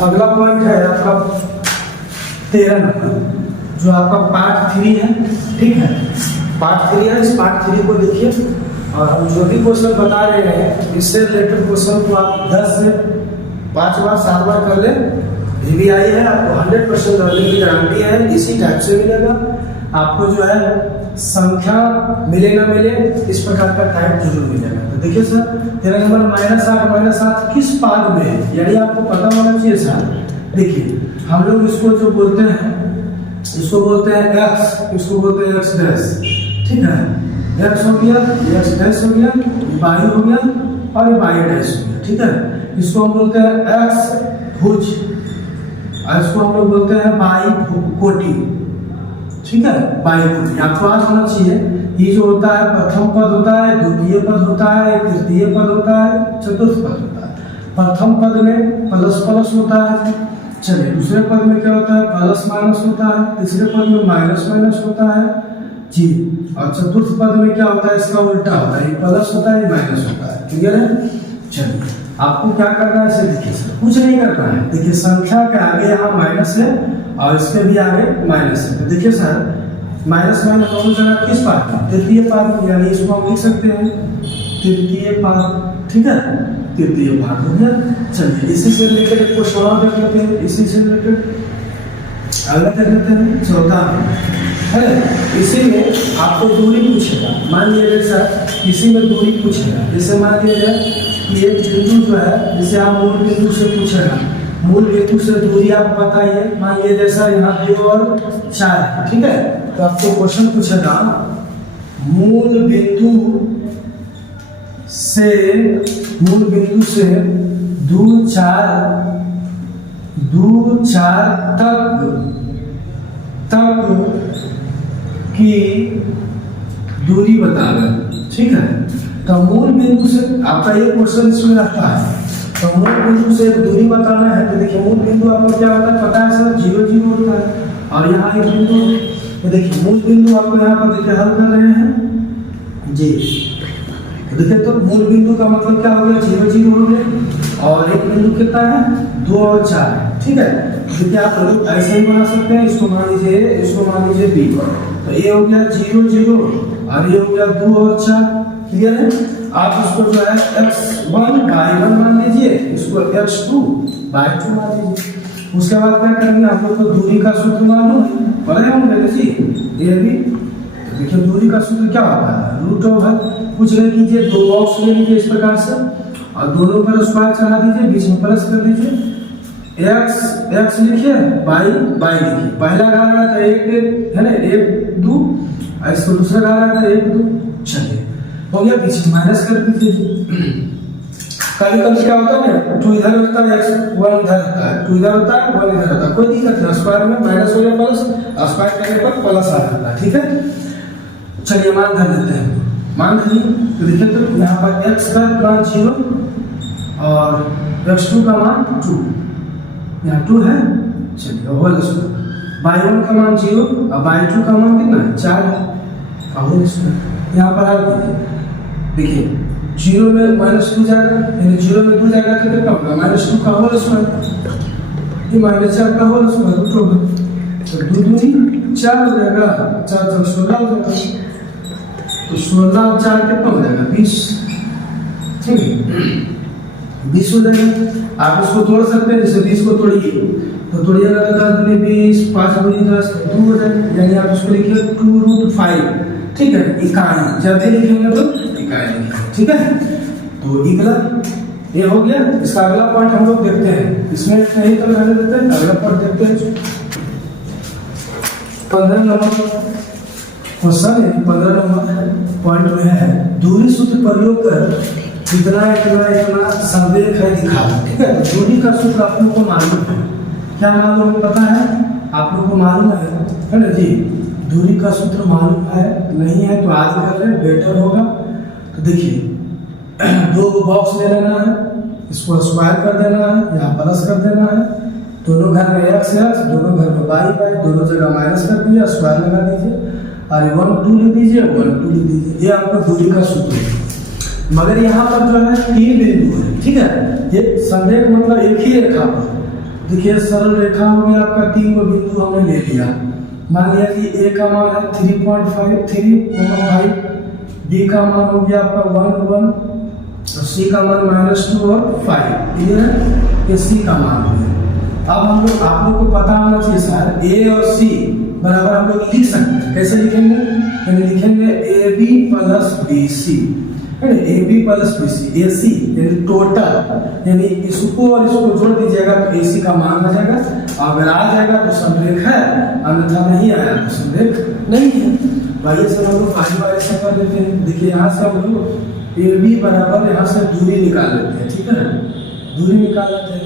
अगला पॉइंट है आपका 13 नंबर, जो आपका पार्ट 3 है। ठीक है, पार्ट 3 है। इस पार्ट 3 को देखिए, और हम जो भी क्वेश्चन बता रहे हैं इससे रिलेटेड क्वेश्चन को आप 10 से 5 बार 7 बार कर ले। VVI है, आपको 100% लर्निंग की गारंटी है। इसी टाइप से मिलेगा आपको, जो है संख्या मिले ना मिले इस प्रकार का टाइप जरूर मिलेगा। तो देखिए सर, 13 नंबर -8 किस पाद में है, यानी आपको पता होना चाहिए सर। देखिए हम लोग इसको जो बोलते हैं, इसको बोलते हैं x, इसको बोलते हैं x डैश। ठीक है, x हो गया, x डैश हो गया, y हो गया और y डैश हो गया। ठीक है, इसको हम बोलते हैं x भुज, और इसको हम लोग बोलते हैं y कोटि। ठीक है, y कोटि आपको आज होना चाहिए। ये जो होता है प्रथम पद होता है, द्वितीय पद होता है, तृतीय पद होता है, चतुर्थ पद होता है। प्रथम पद में प्लस प्लस होता है, चलिए दूसरे पद में क्या होता है, प्लस माइनस होता है, तीसरे पद में माइनस माइनस होता है जी, और चतुर्थ पद में क्या होता है, इसका उल्टा होता है, प्लस होता है, माइनस होता है। क्लियर है? चलिए आपको क्या करना है सर, देखिए सर कुछ नहीं करना है। देखिए संख्या के आगे यहाँ माइनस है और इसके भी आगे माइनस है। तो देखिए सर, माइनस माइनस दोनों जगह किस पाद में, तृतीय पाद में, यानी इसको हम लिख सकते हैं तृतीय पाद। ठीक है, तृतीय पाद हो गया। चलिए इसी से रिलेटेड एक क्वेश्चन और देख लेते हैं, इसी से रिलेटेड अगला देख लेते हैं 14 है। इसी में आपको दूरी पूछेगा, मान लीजिए सर इसी में दूरी पूछेगा। जैसे मान लीजिए कि एक बिंदु जो है, जैसे आप मूल बिंदु से पूछेगा, मूल बिंदु से दूरी आप बताइए। मान लीजिए जैसा यहाँ 2 और 4 है। ठीक है, तो आपको क्वेश्चन पूछेगा मूल बिंदु से 2 4 तक की दूरी बताना। ठीक है, तो मूल बिंदु से आपका ये क्वेश्चन इसमें रहता है, तो मूल बिंदु से दूरी बताना है। तो देखिए मूल बिंदु आपको क्या होता है पता है सर, 0 0 होता है, और यहाँ एक बिंदु। तो देखिए मूल बिंदु आपको यहाँ पर देखिए हल कर रहे हैं जी। देखिए तो मूल बिंदु का मतलब क्या हो गया, 0 0 हो गया, और एक बिंदु कितना है, 2 और 4 है। ठीक है, देखिए आप ऐसे ही बना सकते हैं, इसको मान लीजिए B, तो ये हो गया 0 0 और ये हो गया 2 और 4। क्लियर है? आप इसको जो है x1 y1 मान लीजिए, इसको x2 y2 मान लीजिए। उसके बाद क्या करेंगे, आप लोग को दूरी का सूत्र मालूम है, पढ़े होंगे जी ये भी। देखिए दूरी का सूत्र क्या होता है, √, कुछ नहीं कीजिए, 2 बॉक्स ले लीजिए इस प्रकार से, और दोनों पर स्क्वायर चढ़ा दीजिए, बीच में प्लस कर दीजिए। x लिखिए, y लिखिए। पहला घात रहा था 1 है ना, 1 2, और इसको दूसरा घात रहा था 1 2। चलिए हो गया, पीछे माइनस कर दीजिए। कभी कभी क्या होता है ना, 2 इधर होता है, x1 इधर होता है, 2 इधर होता है, 1 इधर होता है, कोई दिक्कत नहीं। स्क्वायर में माइनस हो या प्लस, स्क्वायर करने पर प्लस आ जाता है। ठीक है, चलिए मान धर लेते हैं, मान धरिए। तो देखिए तो यहाँ पर x का मान 0 और x2 का मान 2, यहाँ 2 है। चलिए होल स्क्वायर, y1 का मान 0 और y2 का मान कितना है, 4 है, होल स्क्वायर। यहाँ पर आप देखिए 0 में -2 जाएगा, यानी 0 में 2 जाएगा तो कितना होगा, -2 का होल स्क्वायर, ये -4 का होल स्क्वायर रूट होगा, तो 2 दूनी 4 हो जाएगा, 4 4 16 हो जाएगा, तो 16 और 4 कितना हो जाएगा, 20। ठीक है, 20 हो जाएगा। आप इसको तोड़ सकते हैं, जैसे 20 को तोड़िए तो तोड़िएगा तो 10 दूनी 20, 5 दूनी 10, 2 हो जाएगा, यानी आप इसको लिखिए 2√5। ठीक है, इकाई जब भी लिखेंगे तो इकाई लिखेंगे। ठीक है, तो इगला ये हो गया। इसका अगला पॉइंट हम लोग देखते हैं, इसमें नहीं तो रहने देते हैं, अगला पॉइंट देखते हैं 15 नंबर क्वेश्चन है। 15 नंबर पॉइंट में है दूरी सूत्र प्रयोग कर इतना संवेग है दिखा। ठीक है, दूरी का सूत्र आप लोग को मालूम है, क्या मालूम है पता है, आप लोग को मालूम है ना जी। दूरी का सूत्र मालूम है, नहीं है तो आज कर लें, बेटर होगा। तो देखिए 2 बॉक्स ले लेना है, इसको स्क्वायर कर देना है, यहाँ प्लस कर देना है, दोनों घर में x, दोनों घर में y, दोनों जगह माइनस कर दिया, स्क्वायर लगा दीजिए, और 1 2 लिख दीजिए, 1 2 लिख दीजिए। ये आपका दूरी का सूत्र है। मगर यहाँ पर जो है 3 बिंदु है। ठीक है, ये संरेख मतलब एक ही रेखा पर, देखिए सरल रेखा हो गया आपका, 3 को बिंदु हमने ले लिया। मान लिया कि ए का मान है 3.5, बी का मान हो गया आपका 1 1, और सी का मान -2 और 5। क्लियर है, ये सी का मान हो गया। अब हम लोग, आप लोग को पता होना चाहिए सर, ए और सी बराबर हम लोग लिख सकते हैं। कैसे लिखेंगे? यानी लिखेंगे A B plus B C, A B plus B C, A C यानी टोटल, यानी इसको और इसको जोड़ दीजिएगा तो ए सी का मान आ जाएगा। अगर आ जाएगा तो समरेख है, अन्यथा नहीं आया तो समरेख नहीं है। भाई सर हम लोग बारी से कर देते हैं। देखिए यहाँ से हम लोग ए बी बराबर यहाँ से दूरी निकाल लेते हैं, ठीक है, दूरी निकाल लेते हैं।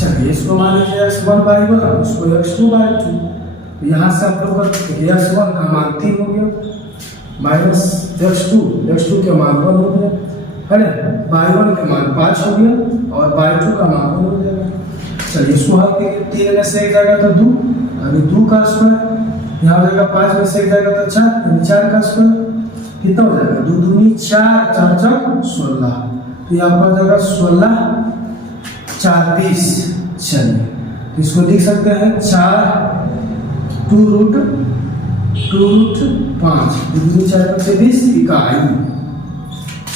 चलिए इसको मान लीजिए x1/1, उसको x2/2। यहाँ से आप लोग x1 का मान 3 हो गया, माइनस x2 के मान 1 हो गया, है ना, y1 के मान 5 हो गया, और y2 का मान 1 हो जाएगा। चलिए इसको हल करिए, 3 में से एक जाएगा तो 2, यानी 2 का स्क्वायर, यहाँ हो जाएगा 5 में से एक जाएगा तो 4, यानी 4 का स्क्वायर। कितना हो जाएगा? 2 दूनी 4, 4 4 16, तो यहाँ पर जाएगा 16 4 20। चलिए इसको लिख सकते हैं 4 2√5, 4 इकाई।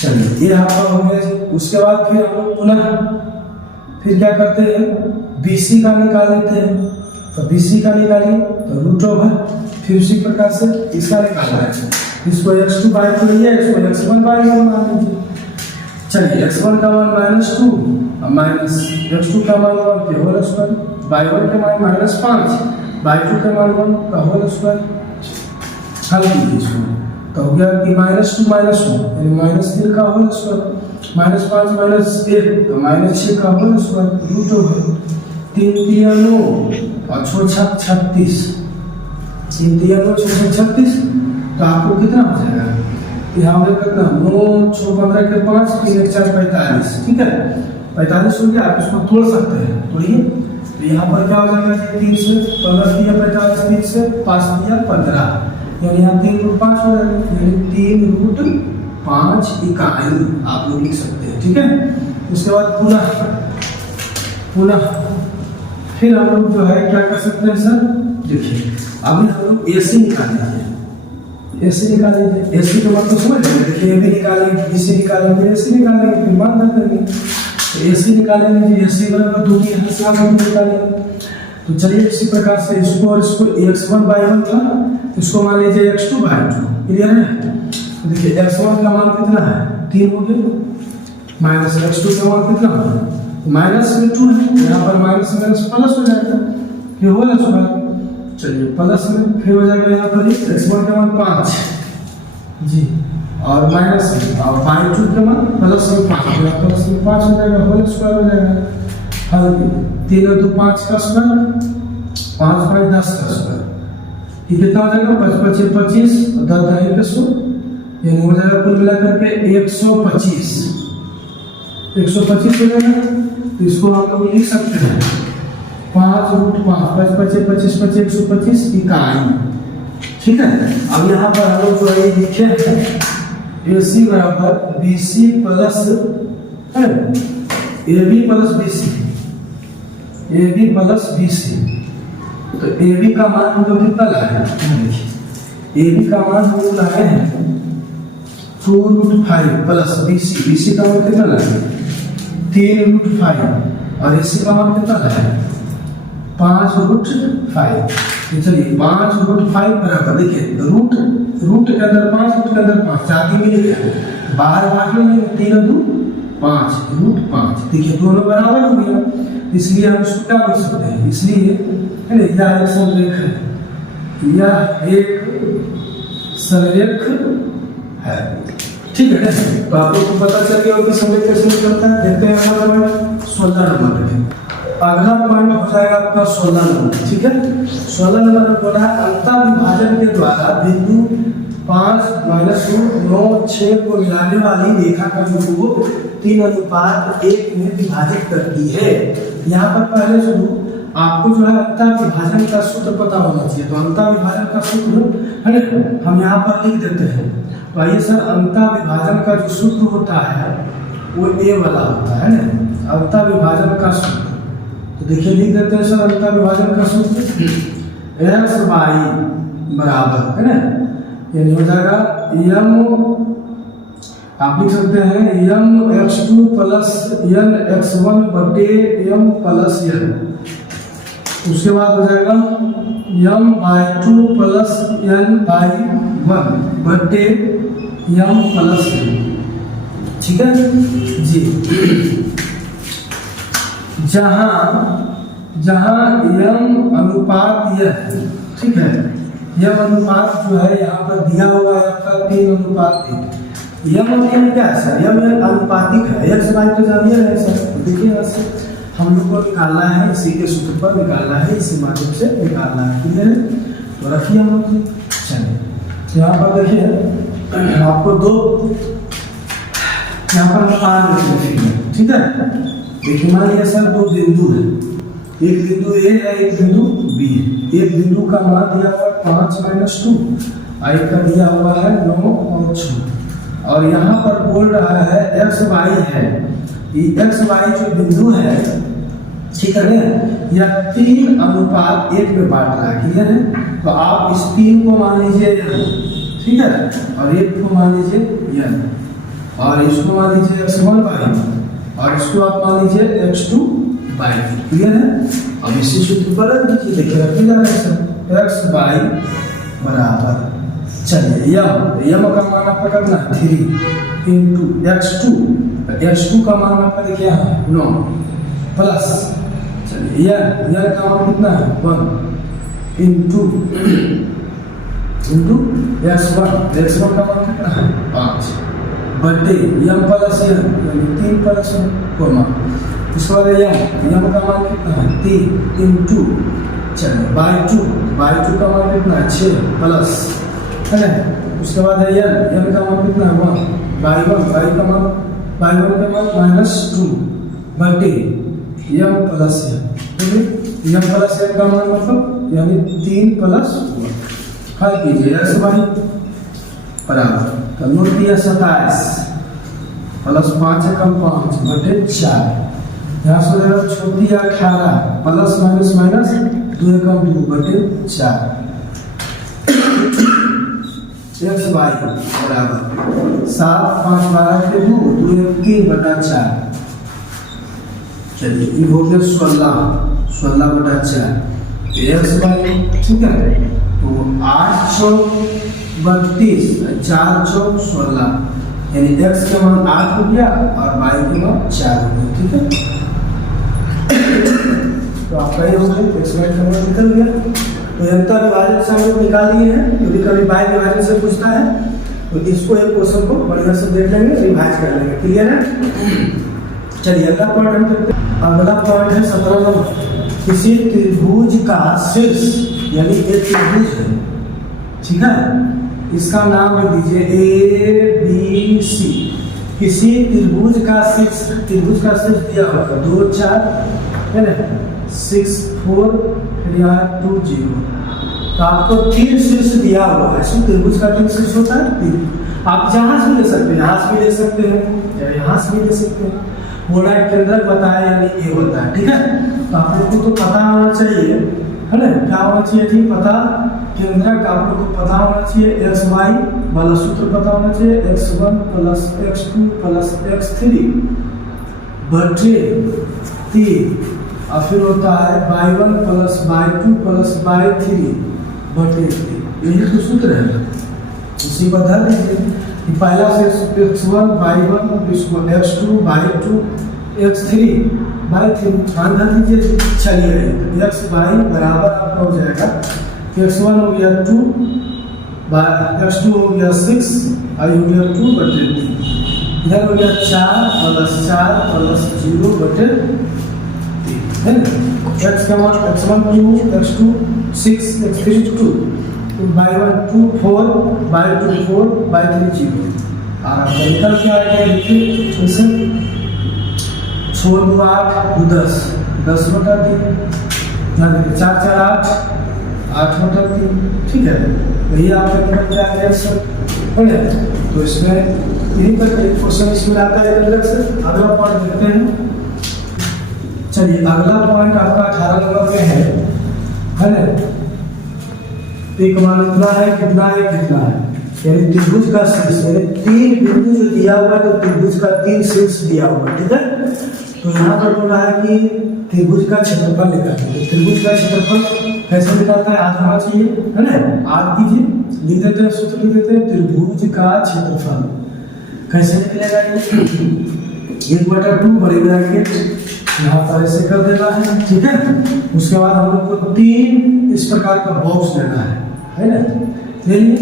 चलिए ये आपका हो गया। उसके बाद फिर हम लोग पुनः फिर क्या करते हैं, BC का निकाल लेते हैं। तो BC का निकालिए तो √, फिर उसी प्रकार से इसका निकालना है। इसको x2/2 लिया, इसको x1/1 मान लीजिए। चलिए x1 का मान -2, माइनस x2 का मान 1 के होल स्क्वायर, y1 के मान -5, y2 के मान 1 का होल स्क्वायर। हल कीजिए इसको तो हो गया कि -2 -1 यानी -3 का होल स्क्वायर, -5 -1 तो -6 का होल स्क्वायर, √, 3 3 9 और 6 6 36, 3 3 9 6 6 36, तो आपको कितना हो जाएगा? यहाँ पे कितना 9 6 15 के 5 3 1 4 45, ठीक है, 45 हो गया। आप इसको तोड़ सकते हैं, तोड़िए। तो यहाँ पर क्या हो जाएगा? 3 से 15 दिया 45, 3 से 5 दिया 15, यानी यहाँ 3√5 हो जाएगा, यानी 3√5 इकाई आप लोग लिख सकते हैं, ठीक है। उसके बाद पुनः फिर हम लोग जो है क्या कर सकते हैं सर, देखिए अभी हम लोग AC निकालेंगे। AC निकालेंगे, AC का मतलब समझ रहे हैं? देखिए AB निकालेंगे, BC निकालेंगे, AC निकालेंगे, फिर मान देंगे। तो AC निकालेंगे, AC बराबर 2 की यहाँ से हम निकालेंगे। तो चलिए इसी प्रकार से इसको और इसको x1/1 था, इसको मान लीजिए x2/2। क्लियर है? तो देखिए x1 का मान कितना है? 3 हो गया, माइनस x2 का मान कितना हो गया? -2 है, यहाँ पर माइनस प्लस हो जाएगा, फिर हो जाएगा। चलिए प्लस में फिर हो जाएगा यहाँ पर x1 का मान 5 जी, और माइनस और y2 का मान प्लस में 5 हो जाएगा, होल स्क्वायर हो जाएगा। हल 3 2 5 का स्क्वायर, 5 5 10 का स्क्वायर, ये कितना हो जाएगा? 5 5 25 और 10 10 100, यानी हो जाएगा कुल मिलाकर के 125 हो जाएगा। तो इसको हम लोग लिख सकते हैं 5√5, 5 5 25 25 125 इकाई, ठीक है। अब यहाँ पर हम लोग जो है लिखे हैं AC बराबर BC plus AB plus BC। तो AB का मान हम लोग कितना लाए हैं? देखिए AB का मान हम लोग लाए हैं 2√5 प्लस BC का मान कितना लाए हैं? 3√5, और AC का मान कितना लाए हैं? 5√5। तो चलिए 5√5 बराबर, देखिए रूट के अंदर 5, रूट के अंदर 5, जाती मिल गया, बाहर भाग में 3 2 5 √5। देखिए दोनों बराबर हो गया, इसलिए हम इसको क्या बोल सकते हैं? इसलिए है ना, यह एक संरेख है, यह एक संरेख है, ठीक है। तो आप लोग को पता चल गया कि संरेख कैसे निकलता है। देखते हैं 16 नंबर देखें। अगला पॉइंट हो जाएगा आपका 16 नंबर, ठीक है। 16 नंबर में बोला है अंतर विभाजन के द्वारा बिंदु 5 -2 9 6 को मिलाने वाली रेखा का बिंदु 3:1 में विभाजित करती है। यहाँ पर पहले शुरू आपको जो है अंतर विभाजन का सूत्र पता होना चाहिए। तो अंतर विभाजन का सूत्र है ना, हम यहाँ पर लिख देते हैं। भाई सर अंतर विभाजन का जो सूत्र होता है वो A वाला होता है ना, अंतर विभाजन का सूत्र तो देखिए लिख देते हैं सर अंतर विभाजन का सूत्र एक्स वाई बराबर है ना, यानी हो जाएगा यम, आप लिख सकते हैं m x two plus n x one बटे एम प्लस एन। उसके बाद हो जाएगा m by two plus n by one बटे यम प्लस एन। ठीक है जी। जहाँ यम अनुपात यह है, ठीक है, यम अनुपात जो है यहाँ पर दिया हुआ है आपका 3:1। यम और एन क्या है सर? यम एन अनुपातिक है, एक्स वाई तो जानिए है सर। देखिए यहाँ से हम लोग को निकालना है, इसी के सूत्र पर निकालना है, इसी माध्यम से निकालना है। क्लियर है? तो रखिए हम लोग। चलिए यहाँ पर देखिए आपको दो यहाँ पर मान लिखेंगे, ठीक है। देखिए मान लिया सर दो बिंदु है, एक बिंदु ए है एक बिंदु बी है। एक बिंदु का मान दिया हुआ है 5 - 2 और एक का दिया हुआ है 9 और 6 और यहाँ पर बोल रहा है एक्स वाई है। ये एक्स वाई जो बिंदु है, ठीक है, यह 3:1 में बांट रहा है। क्लियर है? तो आप इस 3 को मान लीजिए, ठीक है, और 1 को मान लीजिए यन, और इसको मान लीजिए x1 बाई और इसको आप मान लीजिए x2 बाई। क्लियर है? अब इसी सूत्र पर रख दीजिए। देखिए रखिए जा रहा है सर एक्स वाई बराबर, चलिए यम का मान आपका करना है 3 इंटू x2 का मान आपका देखिए 9 प्लस, चलिए यन का मान कितना है 1 इंटू x1 का मान कितना है 5 बटे यम प्लस एन यानी 3 प्लस 1 कोमा। इसके बाद यम का मान कितना है 3 इंटू, चलिए बाई टू का मान कितना है 6 प्लस, है ना। उसके बाद है एन का मान कितना है 1 बाई वन का मान -2 बटे यम प्लस एन। यम प्लस एन का मान मतलब यानी 3 प्लस 1। हल कीजिए एक्स वाई बराबर तो नोट दिया 27 प्लस 5 कम 5 बटे 4। यहाँ से छोड़ दिया 18 प्लस माइनस 2 कम 2 बटे 4। एक्स वाई बराबर 7 5 12 के 2 3 बटा 4। चलिए ये हो गया 16 बटा 4 एक्स वाई, ठीक है। तो 8 चौक 32 4 चौक 16 यानी x का मान 8 हो गया और y का मान 4 हो गया, ठीक है। तो आपका ये हो गया x y का मान निकल गया। तो अंतर विभाजन से हम लोग निकाल लिए हैं। यदि कभी y विभाजन से पूछता है तो इसको एक क्वेश्चन को बढ़िया से देख लेंगे, रिवाइज कर लेंगे। क्लियर है? चलिए अगला पॉइंट हम करते हैं। अगला पॉइंट है 17 नंबर। किसी त्रिभुज का शीर्ष यानी एक त्रिभुज है, ठीक है, इसका नाम लिख दीजिए ABC। किसी त्रिभुज का शीर्ष दिया हुआ है 2 4 है ना 6 4 2 0। तो आपको 3 शीर्ष दिया हुआ है। इसमें त्रिभुज का 3 शीर्ष होता है 3। आप जहाँ से भी ले सकते हैं, यहाँ से भी ले सकते हैं या यहाँ से भी ले सकते हैं। बोला केंद्रक बताया यानी ए होता है, ठीक है। तो आप लोग को तो पता होना चाहिए, है ना, क्या होना चाहिए, ठीक, पता केंद्रक आप लोग को पता होना चाहिए। एक्स वाई वाला सूत्र पता होना चाहिए, x1 plus x2 plus x3 बटे 3 और फिर होता है y1 plus y2 plus y3 बटे 3। यही तो सूत्र है, उसी पर धर दीजिए। पहला से x1 y1 इसको x2 y2 x3 y3 ध्यान धर दीजिए। चलिए x y बराबर आपका हो जाएगा x1 हो गया 2 x2 हो गया 6 और हो गया 2 बटे 3। इधर हो गया 4 प्लस 0 बटे 3, है ना। x का मान x1 2 x2 6 x3 2 y1 2 4 y2 4 y3 0। और आपका निकल क्या आएगा, देखिए जैसे 6 2 8 2 10 बटा 3, यहाँ देखिए 4 4 8 बटा 3, ठीक है। वही आपका निकल जाएगा सर, है ना। तो इसमें यही पर क्वेश्चन इसमें आता है केंद्रक से। अगला पॉइंट देखते हैं। चलिए अगला पॉइंट आपका 18 नंबर में है ना। एक मान इतना है, कितना है, कितना है, यानी त्रिभुज का शीर्ष, यानी 3 बिंदु जो दिया हुआ है तो त्रिभुज का 3 शीर्ष दिया हुआ है, ठीक है। तो यहाँ पर बोल रहा है कि त्रिभुज का क्षेत्रफल निकालना है। त्रिभुज का क्षेत्रफल कैसे निकालता है, आधा होना चाहिए, है ना। आध कीजिए, लिख देते हैं, सूत्र लिख देते हैं, त्रिभुज का क्षेत्रफल कैसे निकलेगा, 1/2 बड़े ब्रैकेट यहाँ पर ऐसे कर देना है, ठीक है। उसके बाद हम लोग को 3 इस प्रकार का बॉक्स लेना है ना, ले लिए।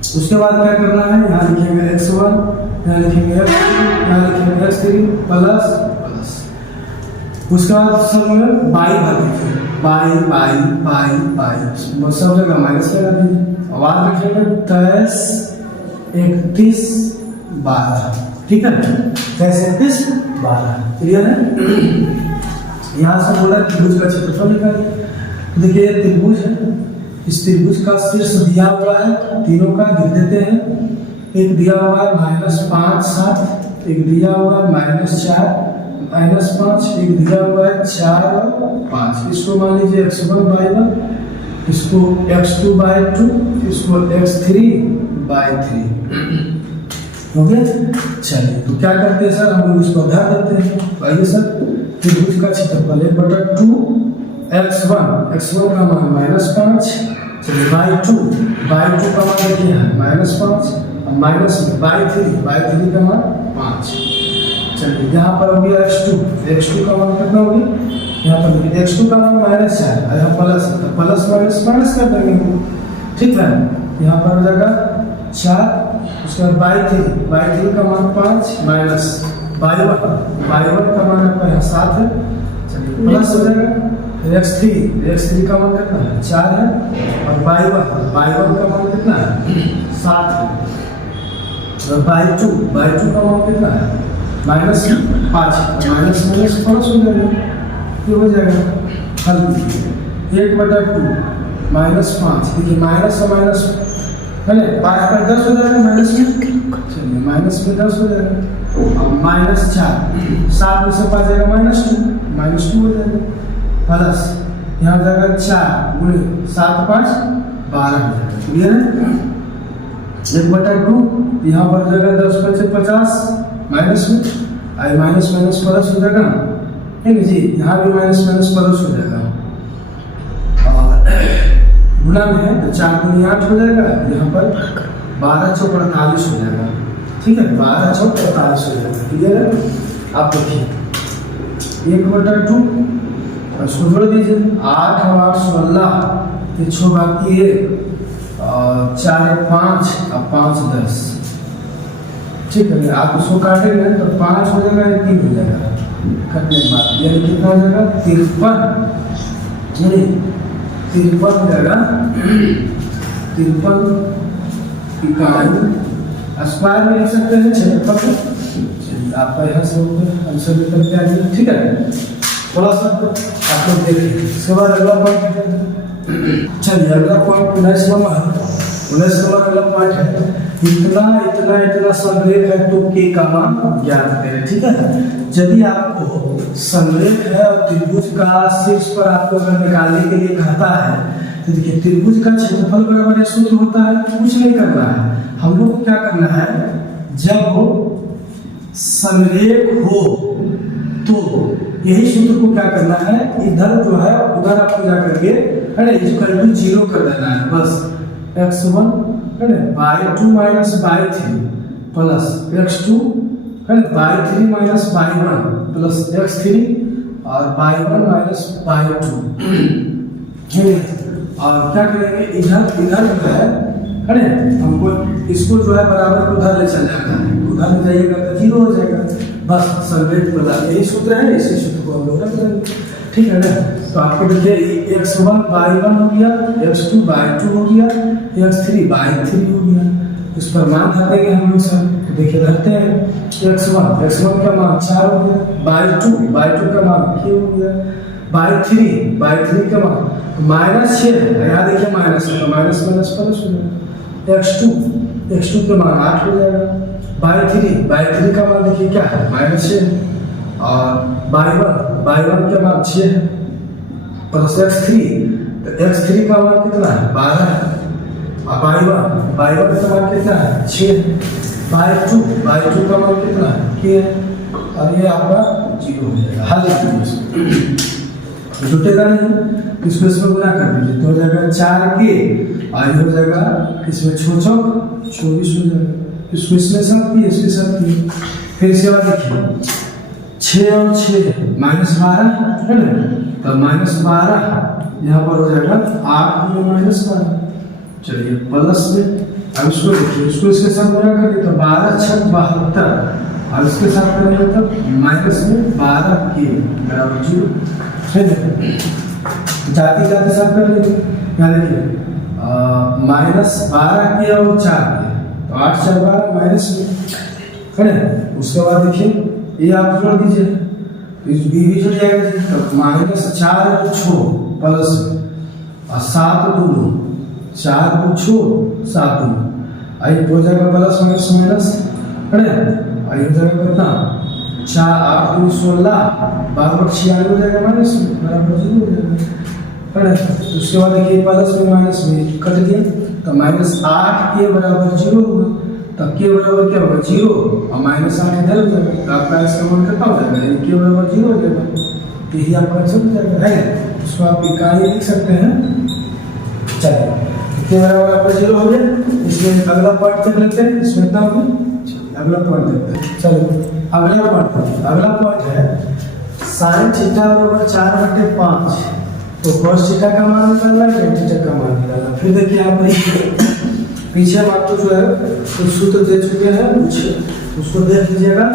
उसके बाद क्या करना है, यहाँ लिखेंगे x1, यहाँ लिखेंगे x2, यहाँ लिखेंगे x3 प्लस प्लस। उसके बाद सब में बाई भर दीजिए, बाई सब जगह माइनस लगा दीजिए। आवाज रखेंगे 23, 31, 12, ठीक है। 23, 31, 12, क्लियर है। यहाँ से बोला त्रिभुज का क्षेत्रफल निकालिए। देखिए ये त्रिभुज है, इस त्रिभुज का शीर्ष दिया हुआ है, तीनों का लिख देते हैं। एक दिया हुआ है -5, 7, एक दिया हुआ है -4, -5, एक दिया हुआ है 4 और 5। इसको मान लीजिए x1/1, इसको x2/2, इसको x3/3, हो गया। चलिए तो क्या करते हैं सर, हम लोग इसको अध्ययन करते हैं। आइए सर, त्रिभुज का क्षेत्रफल 1/2 x1 का मान -5, चलिए बाई 2 का मान देखिए -5 और -/3 का मान 5। चलिए यहाँ पर हो गया x2 का मान कितना हो गया, यहाँ पर x2 का मान -4 और यहाँ प्लस है, तो प्लस माइनस कर देंगे, ठीक है। यहाँ पर हो जाएगा 4, उसके बाद बाई 3 का मान 5 माइनस बाई 1 का मान आपका यहाँ 7 है, चलिए प्लस हो जाएगा। x3 का मान कितना है, 4 है, और बाई 1 का मान कितना है, 7 है, और बाई 2 का मान कितना है, -5, माइनस प्लस हो जाएगा, ये हो जाएगा। हल 1/2 -5, देखिए माइनस और माइनस है ना, 5 पर 10 हो जाएगा माइनस में, चलिए माइनस में 10 हो जाएगा, और -4, 7 में से 5 जाएगा -2 हो जाएगा, प्लस यहाँ जाएगा 4 गुणे 7, 5, 12 हो जाएगा, क्लियर है। 1/2 यहाँ पर जाएगा 10 × 5 = 50, माइनस में आई माइनस प्लस हो जाएगा, है ना जी। यहाँ भी माइनस प्लस हो जाएगा, और गुना में है तो 4 × 8 हो जाएगा, यहाँ पर 12 × 4 = 48 हो जाएगा, ठीक है। 12 × 4 = 48 हो जाएगा, क्लियर है। आप देखिए 1/2 इसको जोड़ दीजिए, 8 और 8 16, 6 बाकी है, और 4 और 5 और 5 10, ठीक है। आप इसको काटेंगे तो 5 हो जाएगा, 3 हो जाएगा कटने के बाद, यानी कितना हो जाएगा 53, यानी 53 हो जाएगा, 53 इकाई स्क्वायर में लिख सकते हैं क्षेत्रफल। चलिए आपका यहाँ से आंसर निकल के आ गया, ठीक है। थोड़ा सा आप लोग देखिए, इसके बाद अगला पॉइंट, चलिए अगला पॉइंट 19 नंबर अगला पॉइंट है, इतना संरेख है तो के का मान ज्ञात करें, ठीक है। यदि आपको संरेख है और त्रिभुज का शीर्ष पर आपको अगर निकालने के लिए कहता है, तो देखिए त्रिभुज का क्षेत्रफल बराबर सूत्र होता है, कुछ नहीं करना है। हम लोग को क्या करना है, जब संरेख हो तो यही सूत्र को क्या करना है, इधर जो है उधर आपको जा करके है ना =0 कर देना है, बस x1 है ना by 2 minus by 3 plus x2 है ना by 3 minus by 1 plus x3 और बाई 1 माइनस बाई 2, और क्या करेंगे, इधर जो है ना हमको इसको जो है बराबर उधर ले चल जाना है, उधर ले जाइएगा तो 0 हो जाएगा, बस संरेख बता, यही सूत्र है, इसी सूत्र को हम लोग रख देंगे, ठीक है ना। तो आपको देखिए x1/1 हो गया, x2/2 हो गया, x3/3 हो गया, इस पर मान धर देंगे हम लोग सर। तो देखिए धरते हैं, x1 का मान 4 हो गया, बाई 2 का मान 6 हो गया, बाई 3 का मान -6 है, यहाँ देखिए माइनस है तो माइनस प्लस हो जाएगा, x2 का मान 8 हो जाएगा, बाई 3 का मान देखिए क्या है -6, और y1 के मान 6 है प्लस x3, तो x3 का मान कितना है 12 है, और y1 का मान कितना है 6 है, y2 का मान कितना है k है, और ये आपका 0 हो जाएगा। हल कीजिए, जुटेगा नहीं, इसको इसमें गुना कर दीजिए तो हो जाएगा 4k, और ये हो जाएगा इसमें 6 चौक 24 हो जाएगा, इसको इसमें सब किए इसके सब किए। फिर इसके बाद देखिए 6 और 6 -12 है ना, तो -12 यहाँ पर हो जाएगा 8 में -12, चलिए प्लस में। अब इसको देखिए, इसको इसके साथ गुना करिए तो 12 6 72, और इसके साथ करेंगे तो माइनस में 12k बराबर 0 है ना। जाते जाते साथ कर लीजिए, यहाँ देखिए -12k और 4k, तो 8 4 12 माइनस में है ना। उसके बाद देखिए ये आप जोड़ दीजिए, इस b भी जुड़ जाएगा, तो -4 और 6 प्लस और 7 2 4 2 6 7 2, आई हो जाएगा प्लस माइनस है ना, आई हो जाएगा कितना 4 8 2 16 12 96 हो जाएगा माइनस में बराबर 0 हो जाएगा है ना। उसके बाद देखिए प्लस में माइनस में कट गया, तो -8k बराबर 0 होगा, तो k बराबर क्या होगा 0, और -8 इधर हो जाएगा, तो आपका इसका मान कितना हो जाएगा, यानी k बराबर 0 हो जाएगा, यही आपका आंसर हो जाएगा है। इसको आप इकाई लिख सकते हैं। चलिए k बराबर आपका 0 हो गया। इसमें अगला पॉइंट तक लेते हैं, इसमें इतना हो गया, अगला पॉइंट देखते हैं। चलो अगला पॉइंट है sin थीटा बराबर 4/5, तो cos थीटा का मान निकालना है, tan थीटा का मान निकालना। फिर देखिए यहाँ पर पीछे हम आपको जो है कुछ सूत्र दे चुके हैं, उसको देख लीजिएगा,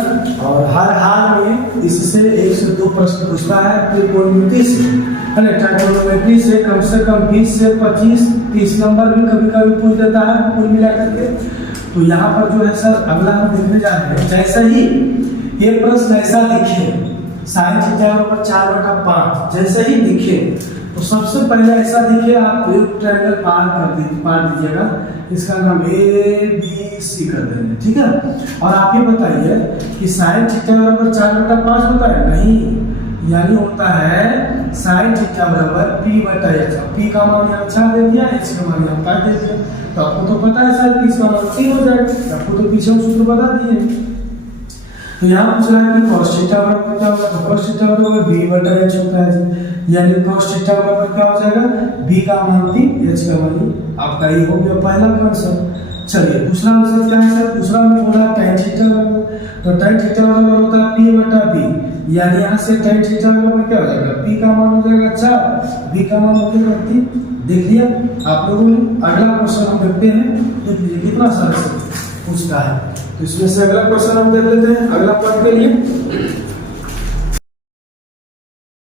और हर हाल में इससे 1 से 2 प्रश्न पूछता है त्रिकोणमिति से है ना। ट्राइगोनोमेट्री से कम 20 से 25 30 नंबर भी कभी कभी पूछ देता है कुल मिला करके। तो यहाँ पर जो है सर अगला हम देखने जा रहे हैं, जैसा ही ये प्रश्न ऐसा दिखे sin थीटा बराबर 4/5 जैसे ही दिखे, तो सबसे पहले ऐसा दिखे आप एक ट्रायंगल पार दीजिएगा, इसका नाम ABC कर देंगे, ठीक है। और आप ये बताइए कि sin थीटा बराबर 4/5 होता है नहीं, यानी होता है sin थीटा बराबर p/h। p का मान यहाँ 4 दे दिया, h का मान यहाँ 5 दे दिया, तो आपको तो पता है सर कि इसका मान 3 हो जाएगा, आपको तो पीछे सूत्र बता दिए। तो यहाँ पूछ रहा है कि cos थीटा बराबर क्या होगा, तो cos थीटा बराबर b/h होता है, यानी cos थीटा बराबर क्या हो जाएगा, b का मान 3 h का मान, आपका ये हो गया पहला आंसर। चलिए दूसरा आंसर क्या है सर, दूसरा में बोला tan थीटा बराबर, तो tan थीटा बराबर होता है p/b, यानी यहाँ से tan थीटा बराबर क्या हो जाएगा, p का मान हो जाएगा 4, b का मान हो जाएगा 3। देख लिया आप लोगों ने। अगला क्वेश्चन हम देखते हैं, देख लीजिए कितना सारा पूछता है। तो इसमें से अगला क्वेश्चन हम देख लेते हैं, अगला पॉइंट के लिए